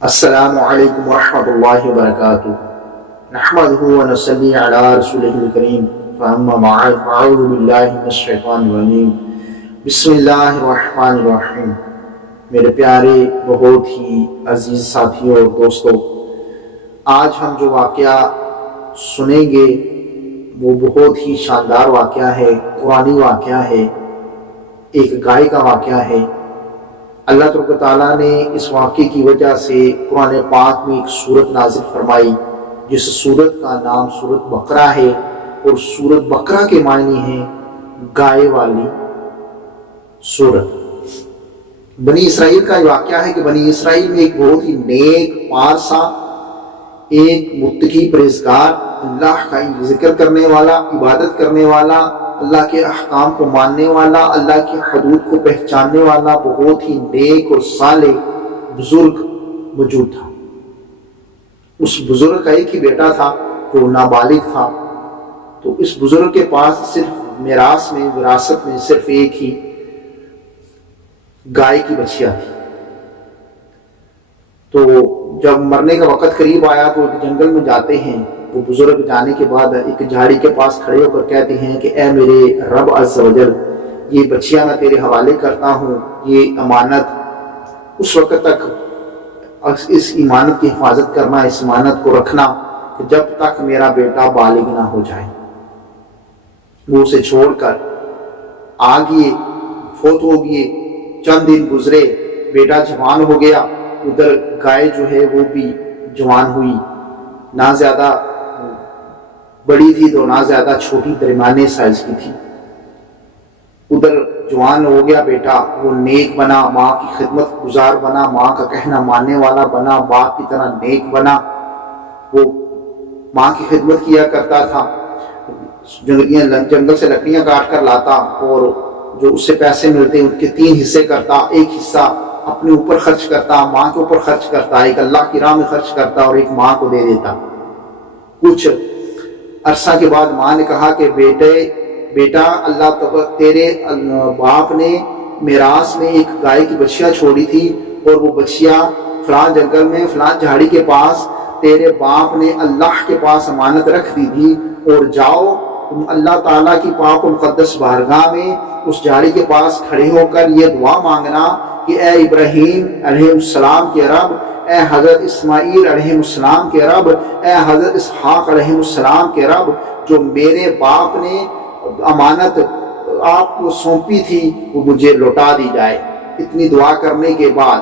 السلام علیکم ورحمۃ اللہ وبرکاتہ نحمدہ ونصلی علی رسولہ الکریم فاما بعد فاعوذ باللہ من الشیطان الرجیم بسم اللہ الرحمن الرحیم۔ میرے پیارے بہت ہی عزیز ساتھیوں اور دوستوں، آج ہم جو واقعہ سنیں گے وہ بہت ہی شاندار واقعہ ہے، قرآنی واقعہ ہے، ایک گائے کا واقعہ ہے۔ اللہ تبارک و تعالیٰ نے اس واقعے کی وجہ سے قرآن پاک میں ایک سورت نازل فرمائی، جس سورت کا نام سورت بقرہ ہے، اور سورت بقرہ کے معنی ہیں گائے والی سورت۔ بنی اسرائیل کا واقعہ ہے کہ بنی اسرائیل میں ایک بہت ہی نیک پارسا، ایک متقی پرہیزگار، اللہ کا ذکر کرنے والا، عبادت کرنے والا، اللہ کے احکام کو ماننے والا، اللہ کی حدود کو پہچاننے والا بہت ہی نیک اور صالح بزرگ موجود تھا۔ اس بزرگ کا ایک ہی بیٹا تھا جو نابالغ تھا، تو اس بزرگ کے پاس صرف میراث میں، وراثت میں صرف ایک ہی گائے کی بچیا تھی۔ تو جب مرنے کا وقت قریب آیا تو ایک جنگل میں جاتے ہیں۔ وہ بزرگ جانے کے بعد ایک جھاڑی کے پاس کھڑے ہو کر کہتے ہیں کہ اے میرے رب عز و جل، یہ بچیا میں تیرے حوالے کرتا ہوں، یہ امانت اس وقت تک اس امانت کی حفاظت کرنا، اس امانت کو رکھنا کہ جب تک میرا بیٹا بالغ نہ ہو جائے۔ وہ اسے چھوڑ کر آگے فوت ہو گئے۔ چند دن گزرے، بیٹا جوان ہو گیا، ادھر گائے جو ہے وہ بھی جوان ہوئی، نہ زیادہ بڑی تھی تو نہ زیادہ چھوٹی، درمیانے سائز کی تھی۔ ادھر جوان ہو گیا بیٹا، وہ نیک بنا، ماں کی خدمت گزار بنا، ماں کا کہنا ماننے والا بنا، باپ کی طرح نیک بنا، وہ ماں کی خدمت کیا کرتا تھا، جنگل سے لکڑیاں کاٹ کر لاتا اور جو اس سے پیسے ملتے ان کے 3 حصے کرتا، ایک حصہ اپنے اوپر خرچ کرتا، ماں کے اوپر خرچ کرتا، ایک اللہ کی راہ میں خرچ کرتا اور ایک ماں کو دے دیتا۔ کچھ عرصہ کے بعد ماں نے کہا کہ بیٹا اللہ تیرے باپ نے میراث میں ایک گائے کی بچیا چھوڑی تھی، اور وہ بچیا فلاں جنگل میں فلاں جھاڑی کے پاس تیرے باپ نے اللہ کے پاس امانت رکھ دی تھی، اور جاؤ تم اللہ تعالیٰ کی پاک و مقدس بارگاہ میں اس جھاڑی کے پاس کھڑے ہو کر یہ دعا مانگنا کہ اے ابراہیم علیہ السلام کے رب، اے حضرت اسماعیل علیہ السلام کے رب، اے حضرت اسحاق علیہ السلام کے رب، جو میرے باپ نے امانت آپ کو سونپی تھی وہ مجھے لوٹا دی جائے۔ اتنی دعا کرنے کے بعد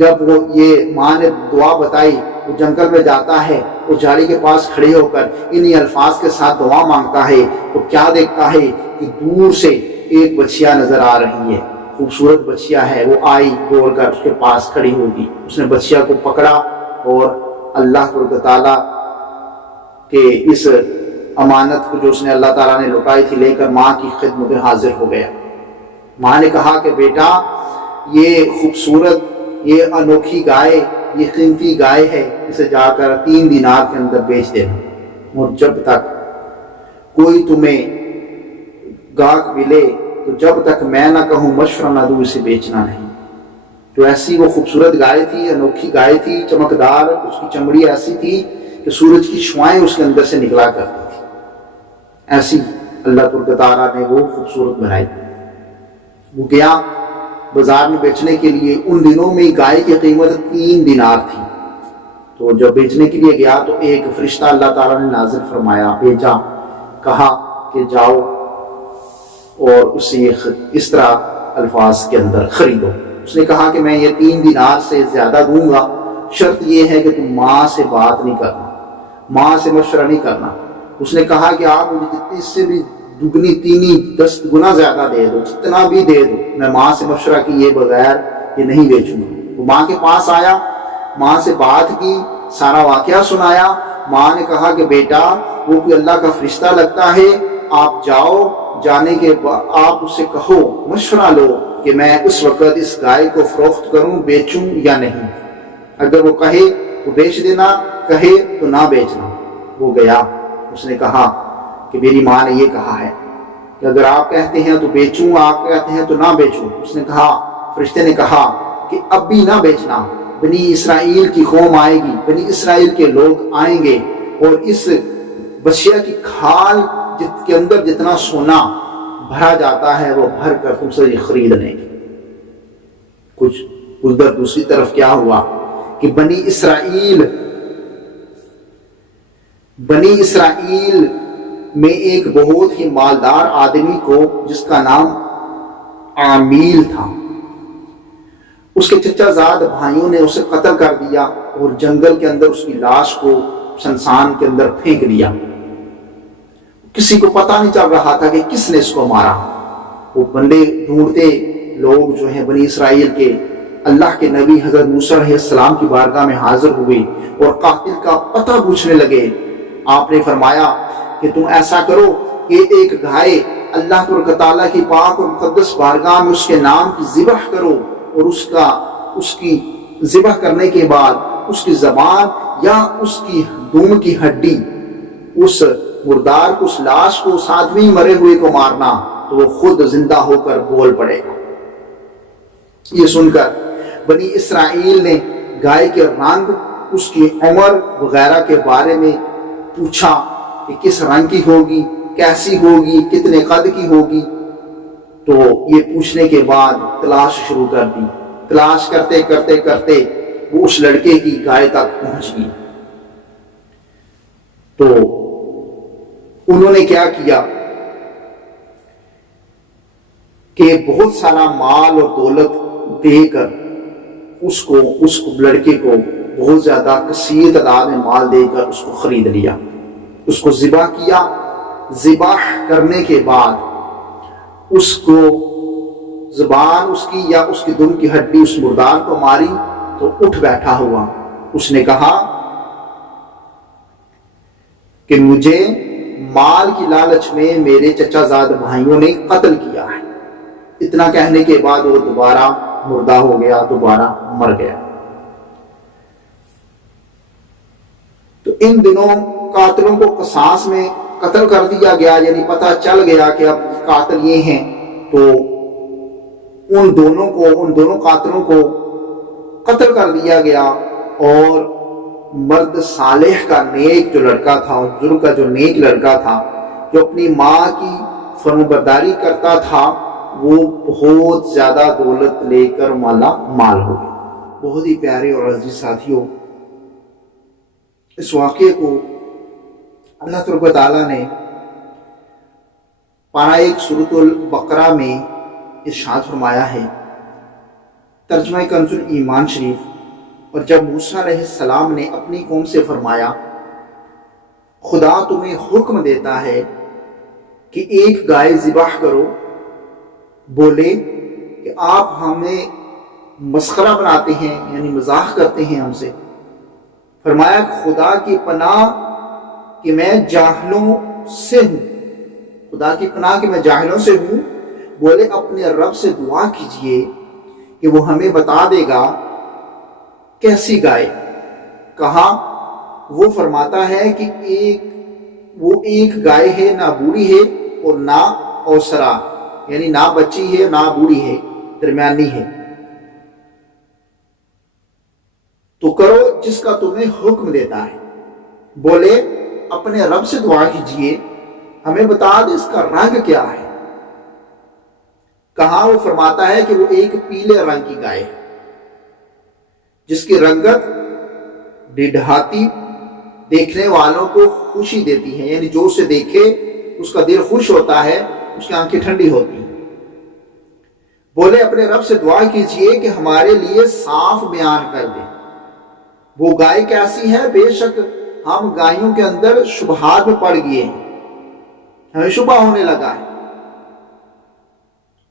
جب وہ یہ ماں نے دعا بتائی، وہ جنگل میں جاتا ہے، اس جھاڑی کے پاس کھڑے ہو کر انہی الفاظ کے ساتھ دعا مانگتا ہے، تو کیا دیکھتا ہے کہ دور سے ایک بچیا نظر آ رہی ہے، خوبصورت بچیا ہے۔ وہ آئی دوڑ کر اس کے پاس کھڑی ہوگی، اس نے بچیا کو پکڑا اور اللہ تعالیٰ کے اس امانت کو جو اس نے اللہ تعالیٰ نے لوٹائی تھی لے کر ماں کی خدمت میں حاضر ہو گیا۔ ماں نے کہا کہ بیٹا، یہ خوبصورت، یہ انوکھی گائے، یہ قیمتی گائے ہے، اسے جا کر 3 دینار کے اندر بیچ دینا، اور جب تک کوئی تمہیں گاہک ملے تو جب تک میں نہ کہوں مشورہ نہ دوں اسے بیچنا نہیں۔ تو ایسی وہ خوبصورت گائے تھی، انوکھی گائے تھی، چمکدار، اس کی چمڑی ایسی تھی کہ سورج کی شعائیں اس کے اندر سے نکلا کرتی تھی، ایسی اللہ تعالیٰ نے وہ خوبصورت بنائی۔ وہ گیا بازار میں بیچنے کے لیے۔ ان دنوں میں گائے کی قیمت 3 دینار تھی۔ تو جب بیچنے کے لیے گیا تو ایک فرشتہ اللہ تعالیٰ نے نازل فرمایا، بھیجا، کہا کہ جاؤ اور اسے اس طرح الفاظ کے اندر خریدو۔ اس نے کہا کہ میں یہ 3 دینار سے زیادہ دوں گا، شرط یہ ہے کہ تم ماں سے بات نہیں کرنا، ماں سے مشورہ نہیں کرنا۔ اس نے کہا کہ آپ مجھے جتنی اس سے بھی دگنی 10 گنا زیادہ دے دو، جتنا بھی دے دو، میں ماں سے مشورہ کیے بغیر یہ نہیں بیچوں گا۔ وہ ماں کے پاس آیا، ماں سے بات کی، سارا واقعہ سنایا۔ ماں نے کہا کہ بیٹا، وہ کوئی اللہ کا فرشتہ لگتا ہے، آپ جاؤ، جانے کے بعد آپ اسے کہو، مشورہ لو کہ میں اس وقت اس گائے کو فروخت کروں، بیچوں یا نہیں۔ اگر وہ کہے تو بیچ دینا، کہے تو نہ بیچنا۔ وہ گیا، اس نے کہا کہ میری ماں نے یہ کہا ہے کہ اگر آپ کہتے ہیں تو بیچوں، آپ کہتے ہیں تو نہ بیچوں۔ اس نے کہا، فرشتے نے کہا کہ اب بھی نہ بیچنا، بنی اسرائیل کی قوم آئے گی، بنی اسرائیل کے لوگ آئیں گے اور اس بچیا کی کھال کے اندر جتنا سونا بھرا جاتا ہے وہ بھر کر تم سے خرید لیں گے۔ کچھ ادھر دوسری طرف کیا ہوا کہ بنی اسرائیل میں ایک بہت ہی مالدار آدمی کو، جس کا نام عامیل تھا، اس کے چچا زاد بھائیوں نے اسے قتل کر دیا اور جنگل کے اندر اس کی لاش کو سنسان کے اندر پھینک دیا۔ کسی کو پتہ نہیں چل رہا تھا کہ کس نے اس کو مارا۔ وہ بندے ڈھونڈتے لوگ جو ہیں بنی اسرائیل کے اللہ کے نبی حضرت موسیٰ علیہ السلام کی بارگاہ میں حاضر ہوئے اور قاتل کا پتہ پوچھنے لگے۔ آپ نے فرمایا کہ تم ایسا کرو کہ ایک گائے اللہ تعالیٰ کی پاک اور مقدس بارگاہ میں اس کے نام کی ذبح کرو، اور اس کی ذبح کرنے کے بعد اس کی زبان یا اس کی دم کی ہڈی اس مردار کو، اس لاش کو، اس آدمی مرے ہوئے کو مارنا، تو وہ خود زندہ ہو کر بول پڑے گا۔ یہ سن کر بنی اسرائیل نے گائے کے رنگ، اس کی عمر وغیرہ کے بارے میں پوچھا کہ کس رنگ کی ہوگی، کیسی ہوگی، کتنے قد کی ہوگی۔ تو یہ پوچھنے کے بعد تلاش شروع کر دی۔ تلاش کرتے کرتے کرتے وہ اس لڑکے کی گائے تک پہنچ گئی۔ تو انہوں نے کیا کیا کہ بہت سارا مال اور دولت دے کر اس لڑکے کو بہت زیادہ کثیر تعداد میں مال دے کر اس کو خرید لیا، اس کو ذبح کیا۔ ذبح کرنے کے بعد اس کو زبان اس کی یا اس کی دم کی ہڈی اس مردار کو ماری تو اٹھ بیٹھا ہوا۔ اس نے کہا کہ مجھے مال کی لالچ میں میرے چچا زاد بھائیوں نے قتل کیا ہے۔ اتنا کہنے کے بعد وہ دوبارہ مردہ ہو گیا، دوبارہ مر گیا۔ تو ان دنوں قاتلوں کو قصاص میں قتل کر دیا گیا، یعنی پتہ چل گیا کہ اب قاتل یہ ہیں، تو ان دونوں قاتلوں کو قتل کر دیا گیا، اور مرد صالح کا نیک جو لڑکا تھا، اور بزرگ کا جو نیک لڑکا تھا، جو اپنی ماں کی فرمانبرداری کرتا تھا، وہ بہت زیادہ دولت لے کر مالا مال ہو گیا۔ بہت ہی پیارے اور عزیز ساتھیوں، اس واقعے کو اللہ تبارک و تعالیٰ نے پارہ 1 سورۃ البقرہ میں ارشاد فرمایا ہے، ترجمہ کنز ایمان شریف۔ اور جب موسیٰ علیہ السلام نے اپنی قوم سے فرمایا، خدا تمہیں حکم دیتا ہے کہ ایک گائے ذبح کرو، بولے کہ آپ ہمیں مسخرہ بناتے ہیں، یعنی مذاق کرتے ہیں ہم سے۔ فرمایا خدا کی پناہ کہ میں جاہلوں سے ہوں، خدا کی پناہ کہ میں جاہلوں سے ہوں۔ بولے اپنے رب سے دعا کیجئے کہ وہ ہمیں بتا دے گا کیسی گائے۔ کہا، وہ فرماتا ہے کہ وہ ایک گائے ہے، نہ بوڑھی ہے اور نہ اوسرا، یعنی نہ بچی ہے نہ بوڑھی ہے، درمیانی ہے۔ تو کرو جس کا تمہیں حکم دیتا ہے۔ بولے اپنے رب سے دعا کیجئے، ہمیں بتا دے اس کا رنگ کیا ہے۔ کہا، وہ فرماتا ہے کہ وہ ایک پیلے رنگ کی گائے ہے، جس کی رنگت ڈڈھاتی دیکھنے والوں کو خوشی دیتی ہے، یعنی جو اسے دیکھے اس کا دل خوش ہوتا ہے، اس کی آنکھیں ٹھنڈی ہوتی ہیں۔ بولے اپنے رب سے دعا کیجئے کہ ہمارے لیے صاف بیان کر دے وہ گائے کیسی ہے۔ بے شک ہم گائیوں کے اندر شبہات میں پڑ گئے ہیں، ہمیں شبہ ہونے لگا ہے،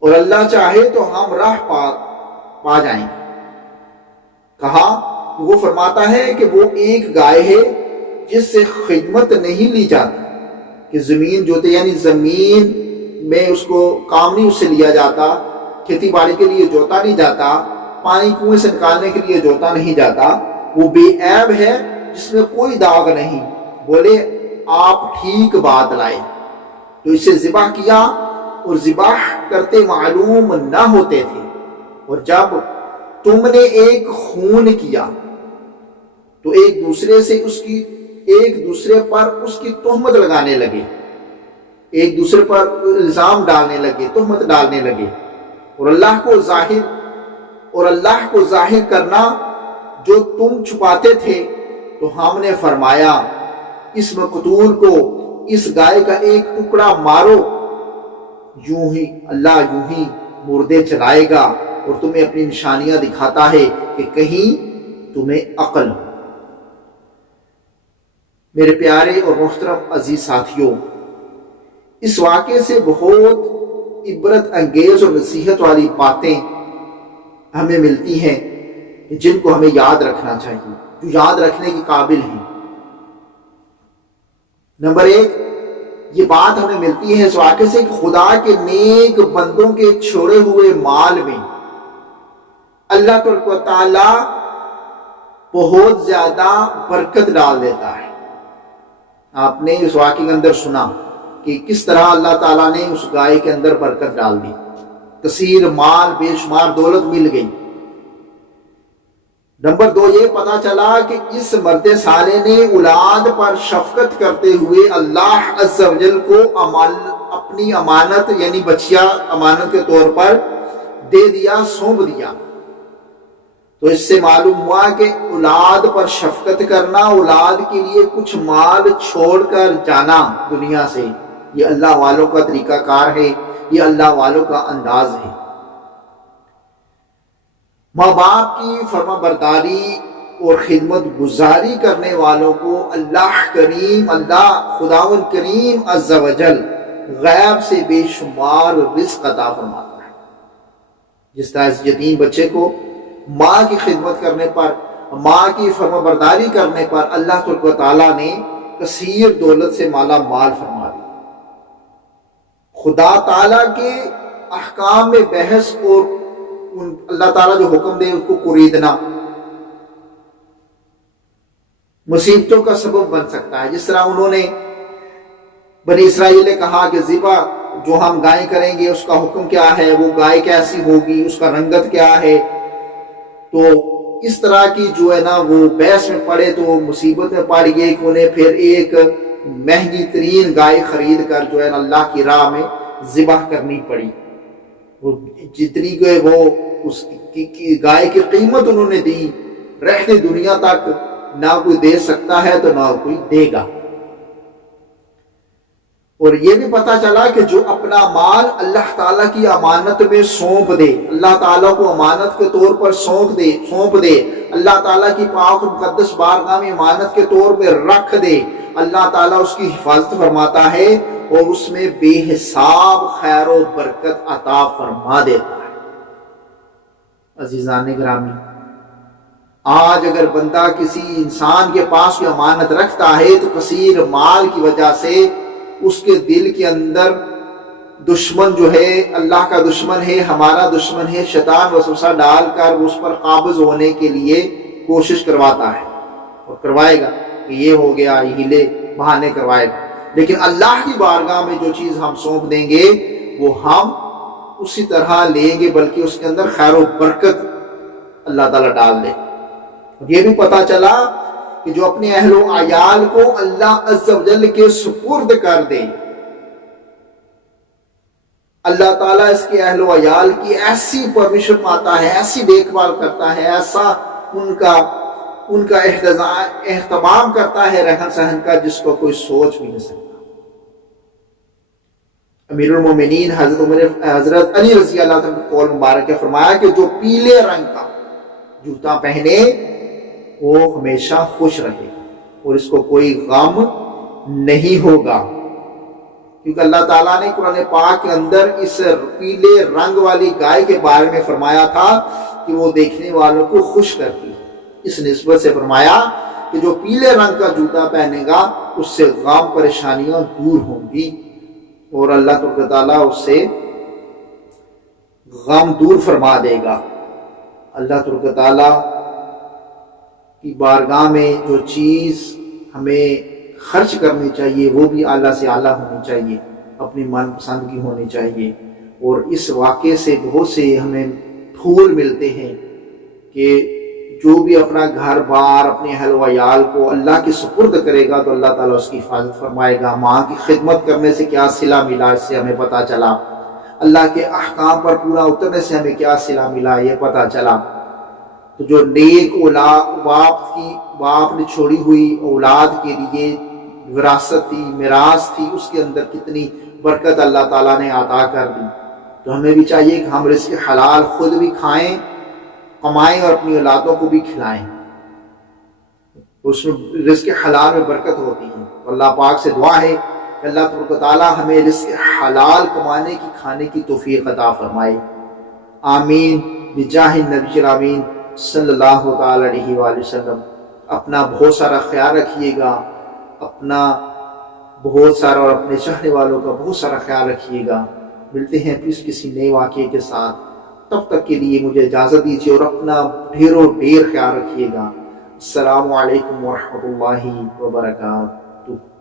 اور اللہ چاہے تو ہم راہ پا جائیں گے۔ کہا، وہ فرماتا ہے کہ وہ ایک گائے ہے جس سے خدمت نہیں لی جاتی، کہ زمین جوتے، یعنی زمین میں اس کو کام نہیں اس سے لیا جاتا، کھیتی باڑی کے لیے جوتا نہیں جاتا، پانی کنویں سے نکالنے کے لیے جوتا نہیں جاتا، وہ بے عیب ہے جس میں کوئی داغ نہیں۔ بولے آپ ٹھیک بات لائے۔ تو اسے ذبح کیا، اور ذبح کرتے معلوم نہ ہوتے تھے، اور جب تم نے ایک خون کیا تو ایک دوسرے پر اس کی تہمت لگانے لگے، ایک دوسرے پر الزام ڈالنے لگے، تہمت ڈالنے لگے، اور اللہ کو ظاہر کرنا جو تم چھپاتے تھے، تو ہم نے فرمایا اس مقتول کو اس گائے کا ایک ٹکڑا مارو، اللہ یوں ہی مردے چلائے گا اور تمہیں اپنی نشانیاں دکھاتا ہے کہ کہیں تمہیں عقل ہو۔ میرے پیارے اور محترم عزیز ساتھیوں، اس واقعے سے بہت عبرت انگیز اور نصیحت والی باتیں ہمیں ملتی ہیں جن کو ہمیں یاد رکھنا چاہیے، جو یاد رکھنے کے قابل ہیں۔ نمبر 1، یہ بات ہمیں ملتی ہے اس واقعے سے کہ خدا کے نیک بندوں کے چھوڑے ہوئے مال میں اللہ تبارک و تعالی بہت زیادہ برکت ڈال دیتا ہے۔ آپ نے اس واقعے کے اندر سنا کہ کس طرح اللہ تعالیٰ نے اس گائے کے اندر برکت ڈال دی، کثیر مال، بے شمار دولت مل گئی۔ نمبر 2، یہ پتا چلا کہ اس مرد صالح نے اولاد پر شفقت کرتے ہوئے اللہ عز و جل کو اپنی امانت یعنی بچیا امانت کے طور پر دے دیا، سونپ دیا۔ تو اس سے معلوم ہوا کہ اولاد پر شفقت کرنا، اولاد کے لیے کچھ مال چھوڑ کر جانا دنیا سے، یہ اللہ والوں کا طریقہ کار ہے، یہ اللہ والوں کا انداز ہے۔ ماں باپ کی فرما برداری اور خدمت گزاری کرنے والوں کو اللہ خداوند کریم عز و جل غیب سے بے شمار رزق عطا فرماتا ہے۔ جس طرح اس یتیم بچے کو ماں کی خدمت کرنے پر، ماں کی فرما برداری کرنے پر اللہ تبارک و تعالیٰ نے کثیر دولت سے مالا مال فرما دیا۔ خدا تعالیٰ کے احکام میں بحث اور اللہ تعالیٰ جو حکم دے اس کو قریدنا مصیبتوں کا سبب بن سکتا ہے۔ جس طرح انہوں نے بنی اسرائیل نے کہا کہ ذبح جو ہم گائے کریں گے اس کا حکم کیا ہے، وہ گائے کیسی ہوگی، اس کا رنگت کیا ہے، تو اس طرح کی جو ہے نا وہ بحث میں پڑے تو وہ مصیبت میں پڑ گئے کہ انہیں پھر ایک مہنگی ترین گائے خرید کر جو ہے نا اللہ کی راہ میں ذبح کرنی پڑی۔ جتنی کہ وہ اس کی گائے کی قیمت انہوں نے دی، رہتے دنیا تک نہ کوئی دے سکتا ہے تو نہ کوئی دے گا۔ اور یہ بھی پتا چلا کہ جو اپنا مال اللہ تعالیٰ کی امانت میں سونپ دے، اللہ تعالیٰ کو امانت کے طور پر سونپ دے، اللہ تعالیٰ کی پاک مقدس بارگاہ میں امانت کے طور پہ رکھ دے، اللہ تعالیٰ اس کی حفاظت فرماتا ہے اور اس میں بے حساب خیر و برکت عطا فرما دیتا ہے۔ عزیزان گرامی، آج اگر بندہ کسی انسان کے پاس کوئی امانت رکھتا ہے تو کثیر مال کی وجہ سے اس کے دل کے اندر دشمن جو ہے، اللہ کا دشمن ہے، ہمارا دشمن ہے، شیطان وسوسہ ڈال کر اس پر قابض ہونے کے لیے کوشش کرواتا ہے اور کروائے گا کہ یہ ہو گیا، یہ ہلے بہانے کروائے گا۔ لیکن اللہ کی بارگاہ میں جو چیز ہم سونپ دیں گے وہ ہم اسی طرح لیں گے، بلکہ اس کے اندر خیر و برکت اللہ تعالیٰ ڈال دے۔ یہ بھی پتا چلا کہ جو اپنے اہل و عیال کو اللہ عز و جل کے سپرد کر دے، اللہ تعالیٰ اس کے اہل و عیال کی ایسی پرورش پاتا ہے، ایسی دیکھ بھال کرتا ہے، ایسا ان کا اہتمام کرتا ہے رہن سہن کا، جس کو کوئی سوچ بھی نہیں سکتا۔ امیر المومنین حضرت علی رضی اللہ عنہ کا قول مبارک ہے، فرمایا کہ جو پیلے رنگ کا جوتا پہنے وہ ہمیشہ خوش رہے گا اور اس کو کوئی غم نہیں ہوگا، کیونکہ اللہ تعالیٰ نے قرآن پاک کے اندر اس پیلے رنگ والی گائے کے بارے میں فرمایا تھا کہ وہ دیکھنے والوں کو خوش کرتی ہے۔ اس نسبت سے فرمایا کہ جو پیلے رنگ کا جوتا پہنے گا اس سے غم پریشانیاں دور ہوں گی اور اللہ تعالیٰ اس سے غم دور فرما دے گا۔ اللہ تعالیٰ کی بارگاہ میں جو چیز ہمیں خرچ کرنی چاہیے وہ بھی اعلیٰ سے اعلیٰ ہونی چاہیے، اپنی من پسند کی ہونی چاہیے۔ اور اس واقعے سے بہت سے ہمیں پھول ملتے ہیں کہ جو بھی اپنا گھر بار اپنے اہل و عیال کو اللہ کے سپرد کرے گا تو اللہ تعالیٰ اس کی حفاظت فرمائے گا۔ ماں کی خدمت کرنے سے کیا صلہ ملا، اس سے ہمیں پتہ چلا۔ اللہ کے احکام پر پورا اترنے سے ہمیں کیا صلہ ملا، یہ پتہ چلا۔ تو جو نیک اولاد باپ نے چھوڑی ہوئی اولاد کے لیے وراثت تھی، میراث تھی، اس کے اندر کتنی برکت اللہ تعالیٰ نے عطا کر دی۔ تو ہمیں بھی چاہیے کہ ہم رزق حلال خود بھی کھائیں، کمائیں اور اپنی اولادوں کو بھی کھلائیں۔ اس میں رزق حلال میں برکت ہوتی ہے۔ تو اللہ پاک سے دعا ہے کہ اللہ تبارک و تعالیٰ ہمیں رزق حلال کمانے کی، کھانے کی توفیق عطا فرمائے۔ آمین بجاہ النبی الامین صلی اللہ تعالی علیہ وآلہ وسلم۔ اپنا بہت سارا خیال رکھیے گا، اپنا بہت سارا اور اپنے چاہنے والوں کا بہت سارا خیال رکھیے گا۔ ملتے ہیں پھر کسی نئے واقعے کے ساتھ، تب تک کے لیے مجھے اجازت دیجیے اور اپنا ڈھیر خیال رکھیے گا۔ السلام علیکم ورحمۃ اللہ وبرکاتہ۔